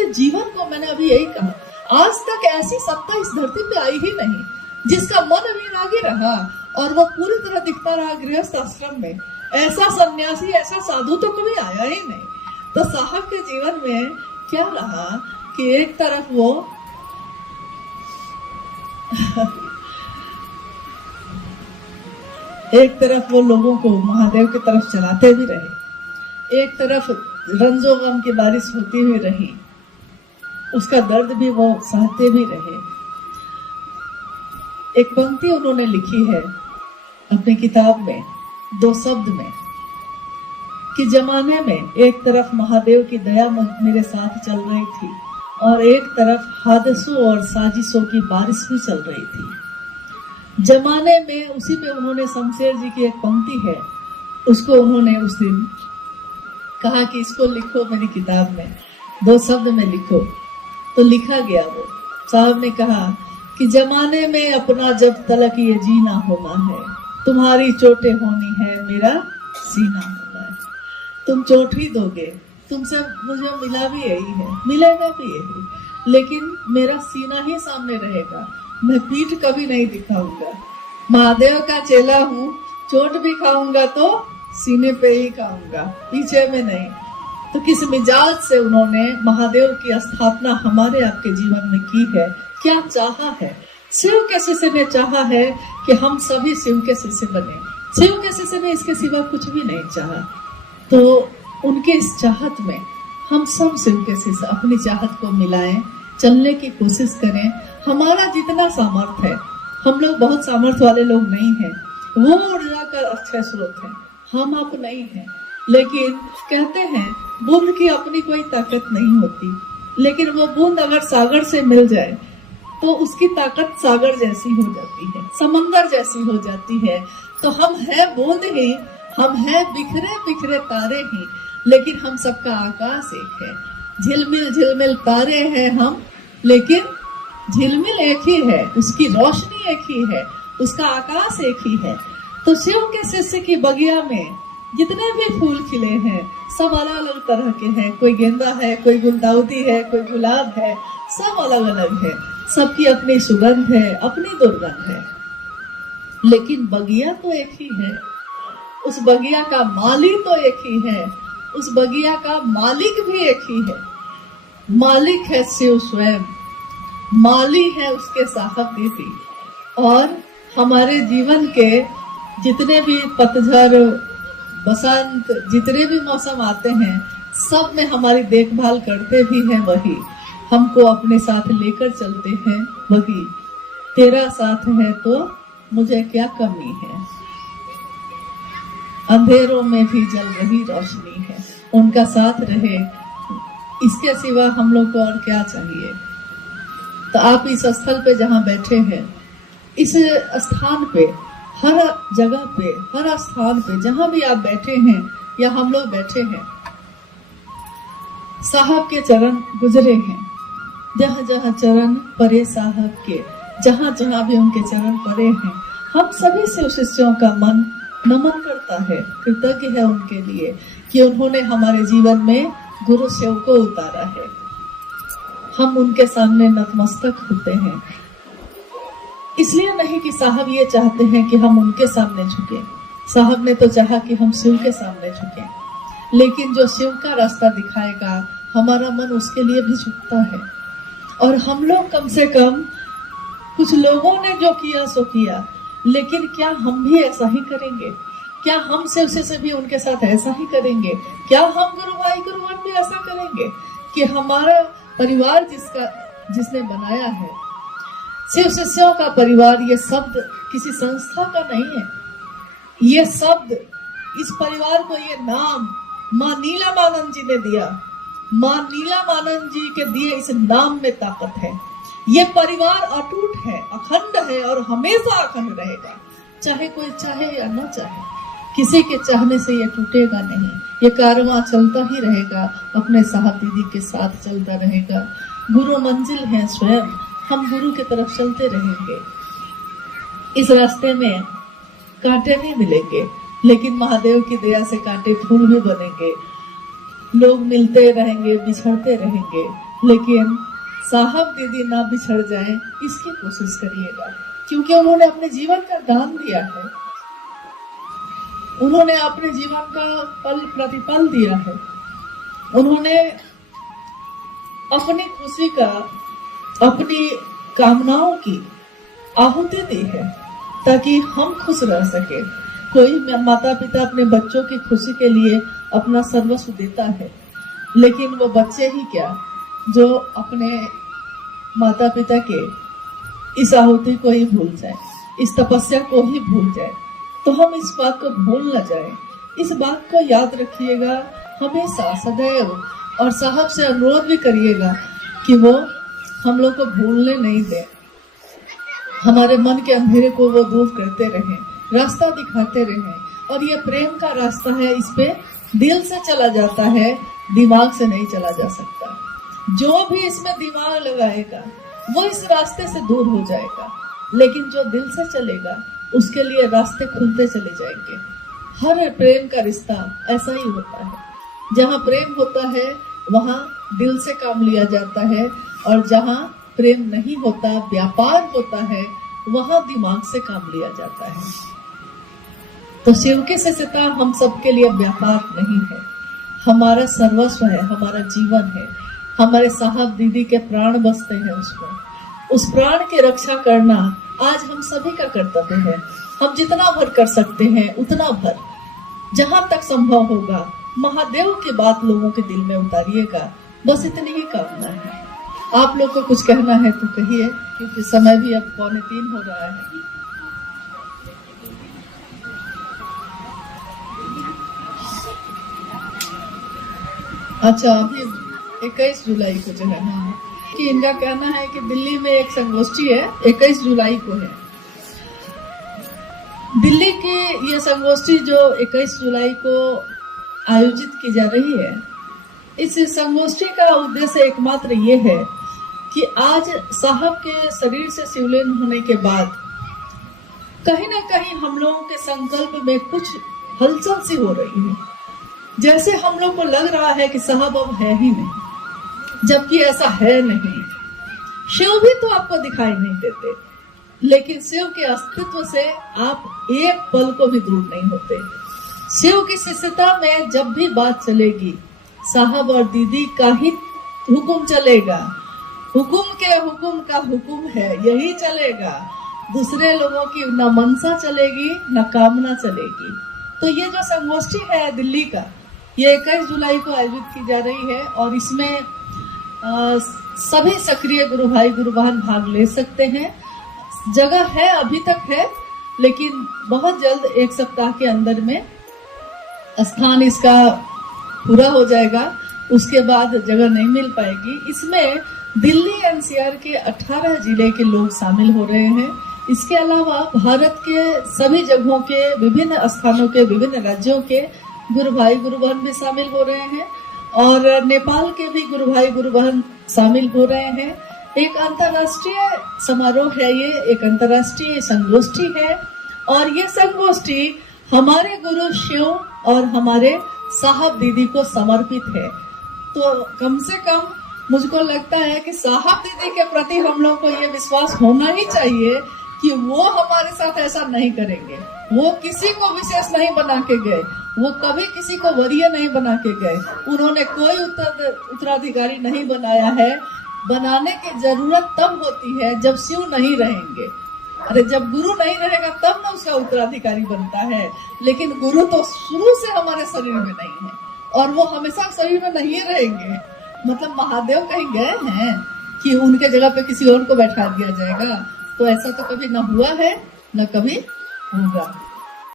के जीवन को मैंने अभी यही कहा, आज तक ऐसी सत्ता इस धरती पे आई ही नहीं जिसका मन वैरागी रहा और वो पूरी तरह दिखता रहा गृहस्थ आश्रम में। ऐसा सन्यासी, ऐसा साधु तो कभी आया ही नहीं। तो साहब के जीवन में क्या रहा कि एक तरफ वो एक तरफ वो लोगों को महादेव की तरफ चलाते भी रहे, एक तरफ रंजो गम की बारिश होती हुई रही, उसका दर्द भी वो सहते भी रहे। एक पंक्ति उन्होंने लिखी है अपनी किताब में, 2 शब्द में, कि जमाने में एक तरफ महादेव की दया मेरे साथ चल रही थी और एक तरफ हादसों और साजिशों की बारिश भी चल रही थी। जमाने में, उसी में उन्होंने शमशेर जी की एक पंक्ति है, उसको उन्होंने उस दिन कहा कि इसको लिखो मेरी किताब में, 2 शब्द में लिखो। तो लिखा गया। वो साहब ने कहा कि जमाने में अपना जब तलक ये जीना होना है, तुम्हारी चोटें होनी है, मेरा सीना होना है। तुम चोट ही दोगे, तुमसे मुझे मिला भी यही है, मिलेगा भी यही, लेकिन मेरा सीना ही सामने रहेगा, मैं पीठ कभी नहीं दिखाऊंगा। महादेव का चेला हूँ, चोट भी खाऊंगा तो सीने पे ही खाऊंगा, पीछे में नहीं। तो किस मिजाज से उन्होंने महादेव की स्थापना हमारे आपके जीवन में की है, क्या चाहा है। शिव के शिष्य ने चाहा है कि हम सभी शिव के शिष्य बने। शिव के शिष्य ने इसके सिवा कुछ भी नहीं चाहा। तो उनके इस चाहत में हम सब शिव के शिष्य अपनी चाहत को मिलाएं, चलने की कोशिश करें। हमारा जितना सामर्थ्य है, हम लोग बहुत सामर्थ्य वाले लोग नहीं हैं, वो ऊर्जा का अक्षय स्रोत है, हम आप नहीं हैं। लेकिन कहते हैं बूंद की अपनी कोई ताकत नहीं होती, लेकिन वो बूंद अगर सागर से मिल जाए तो उसकी ताकत सागर जैसी हो जाती है, समंदर जैसी हो जाती है। तो हम हैं बूंद ही, हम हैं बिखरे बिखरे तारे ही, लेकिन हम सबका आकाश एक है। झिलमिल झिलमिल तारे हैं हम, लेकिन झिलमिल एक ही है, उसकी रोशनी एक ही है, उसका आकाश एक ही है। तो शिव के शिष्य की बगिया में जितने भी फूल खिले हैं सब अलग अलग तरह के हैं। कोई गेंदा है, कोई गुलदाउदी है, कोई गुलाब है, सब अलग अलग है, सबकी अपनी सुगंध है, अपनी दुर्गंध है, लेकिन बगिया तो एक ही है। उस बगिया का माली तो एक ही है, उस बगिया का मालिक भी एक ही है। मालिक है शिव स्वयं, माली है उसके साहब दीदी। और हमारे जीवन के जितने भी पतझड़, बसंत, जितने भी मौसम आते हैं, सब में हमारी देखभाल करते भी हैं वही, हमको अपने साथ लेकर चलते हैं वही। तेरा साथ है तो मुझे क्या कमी है, अंधेरों में भी जल रही रोशनी है। उनका साथ रहे, इसके सिवा हम लोग को और क्या चाहिए। तो आप इस स्थल पे जहाँ बैठे हैं, इस स्थान पे, हर जगह पे, हर स्थान पे जहां भी आप बैठे हैं या हम लोग बैठे हैं, साहब के चरण गुजरे हैं। जहां जहां चरण परे साहब के, जहां जहां भी उनके चरण परे हैं, हम सभी शिव शिष्यों का मन नमन करता है, कृतज्ञ है उनके लिए कि उन्होंने हमारे जीवन में गुरु शिव को उतारा है। हम उनके सामने नतमस्तक होते हैं, इसलिए नहीं कि साहब ये चाहते हैं कि हम उनके सामने झुकें। साहब ने तो चाहा कि हम शिव के सामने झुकें, लेकिन जो शिव का रास्ता दिखाएगा हमारा मन उसके लिए भी झुकता है। और हम लोग कम से कम, कुछ लोगों ने जो किया सो किया, लेकिन क्या हम भी ऐसा ही करेंगे? क्या हम शिव से भी उनके साथ ऐसा ही करेंगे? क्या हम गुरुभाई गुरुवन भी ऐसा करेंगे कि हमारा परिवार जिसने बनाया है, शिव शिष्यों का परिवार, ये शब्द किसी संस्था का नहीं है। ये शब्द, इस परिवार को ये नाम माँ नीलमानंद जी ने दिया। माँ नीलमानंद जी के दिए इस नाम में ताकत है। ये परिवार अटूट है, अखंड है और हमेशा अखंड रहेगा, चाहे कोई चाहे या न चाहे। किसी के चाहने से ये टूटेगा नहीं, ये कारवां चलता ही रहेगा, अपने साहब दीदी के साथ चलता रहेगा। गुरु मंजिल है स्वयं, हम गुरु की तरफ चलते रहेंगे। इस रास्ते में कांटे नहीं मिलेंगे, लेकिन महादेव की दया से कांटे फूल भी बनेंगे। लोग मिलते रहेंगे, बिछड़ते रहेंगे, लेकिन साहब दीदी ना बिछड़ जाए इसकी कोशिश करिएगा, क्योंकि उन्होंने अपने जीवन का दान दिया है, उन्होंने अपने जीवन का पल प्रतिपल दिया है, उन्होंने अपनी खुशी का, अपनी कामनाओं की आहुति दी है ताकि हम खुश रह सके। कोई माता पिता अपने बच्चों की खुशी के लिए अपना सर्वस्व देता है, लेकिन वो बच्चे ही क्या जो अपने माता पिता के इस आहुति को ही भूल जाए, इस तपस्या को ही भूल जाए। तो हम इस बात को भूल न जाए, इस बात को याद रखिएगा हमेशा सदैव, और साहब से अनुरोध भी करिएगा कि वो हम लोग को भूलने नहीं दे, हमारे मन के अंधेरे को वो दूर करते रहें, रास्ता दिखाते रहें। और ये प्रेम का रास्ता है, इस पे दिल से चला जाता है, दिमाग से नहीं चला जा सकता। जो भी इसमें दिमाग लगाएगा वो इस रास्ते से दूर हो जाएगा, लेकिन जो दिल से चलेगा उसके लिए रास्ते खुलते चले जाएंगे। हर प्रेम का रिश्ता ऐसा ही होता है, जहाँ प्रेम होता है वहाँ दिल से काम लिया जाता है, और जहाँ प्रेम नहीं होता, व्यापार होता है, वहाँ दिमाग से काम लिया जाता है। तो शिव की शिष्यता हम सबके लिए व्यापार नहीं है, हमारा सर्वस्व है, हमारा जीवन है। हमारे साहब दीदी के प्राण बसते हैं उसमें, उस प्राण की रक्षा करना आज हम सभी का कर्तव्य है। हम जितना भर कर सकते हैं उतना भर, जहां तक संभव होगा महादेव की बात लोगों के दिल में उतारिएगा, बस इतनी ही कामना है। आप लोग को कुछ कहना है तो कहिए, क्योंकि समय भी अब 2:45 हो रहा है। अच्छा, अभी 21 जुलाई को जो है ना, कि इनका कहना है कि दिल्ली में एक संगोष्ठी है, 21 जुलाई को है। दिल्ली की ये संगोष्ठी जो 21 जुलाई को आयोजित की जा रही है, इस संगोष्ठी का उद्देश्य एकमात्र ये है कि आज साहब के शरीर से शिवलीन होने के बाद कहीं ना कहीं हम लोगों के संकल्प में कुछ हलचल सी हो रही है। जैसे हम लोग को लग रहा है कि साहब अब है ही नहीं, जबकि ऐसा है नहीं। शिव भी तो आपको दिखाई नहीं देते, लेकिन शिव के अस्तित्व से आप एक पल को भी दूर नहीं होते। शिव की शिष्यता में जब भी बात चलेगी, साहब और दीदी का ही हुक्म चलेगा। हुक्म के हुक्म का हुक्म है, यही चलेगा। दूसरे लोगों की न मनसा चलेगी न कामना चलेगी। तो ये जो संगोष्ठी है दिल्ली का, ये 21 जुलाई को आयोजित की जा रही है, और इसमें सभी सक्रिय गुरु भाई गुरु बहन भाग ले सकते हैं। जगह है, अभी तक है, लेकिन बहुत जल्द 1 सप्ताह के अंदर में स्थान इसका पूरा हो जाएगा। उसके बाद जगह नहीं मिल पाएगी। इसमें दिल्ली एनसीआर के 18 जिले के लोग शामिल हो रहे हैं। इसके अलावा भारत के सभी जगहों के, विभिन्न स्थानों के, विभिन्न राज्यों के गुरु भाई गुरु बहन भी शामिल हो रहे हैं, और नेपाल के भी गुरु भाई गुरु बहन शामिल हो रहे हैं। एक अंतर्राष्ट्रीय समारोह है, ये एक अंतर्राष्ट्रीय संगोष्ठी है, और ये संगोष्ठी हमारे गुरु शिव और हमारे साहब दीदी को समर्पित है। तो कम से कम मुझको लगता है कि साहब दीदी के प्रति हम लोग को ये विश्वास होना ही चाहिए कि वो हमारे साथ ऐसा नहीं करेंगे। वो किसी को विशेष नहीं बना के गए, वो कभी किसी को वरीय नहीं बना के गए, उन्होंने कोई उत्तराधिकारी नहीं बनाया है। बनाने की जरूरत तब होती है जब शिव नहीं रहेंगे। अरे जब गुरु नहीं रहेगा तब ना उसका उत्तराधिकारी बनता है, लेकिन गुरु तो शुरू से हमारे शरीर में नहीं है, और वो हमेशा शरीर में नहीं रहेंगे। मतलब महादेव कहीं गए हैं कि उनके जगह पे किसी और को बैठा दिया जाएगा? तो ऐसा तो कभी न हुआ है न कभी होगा।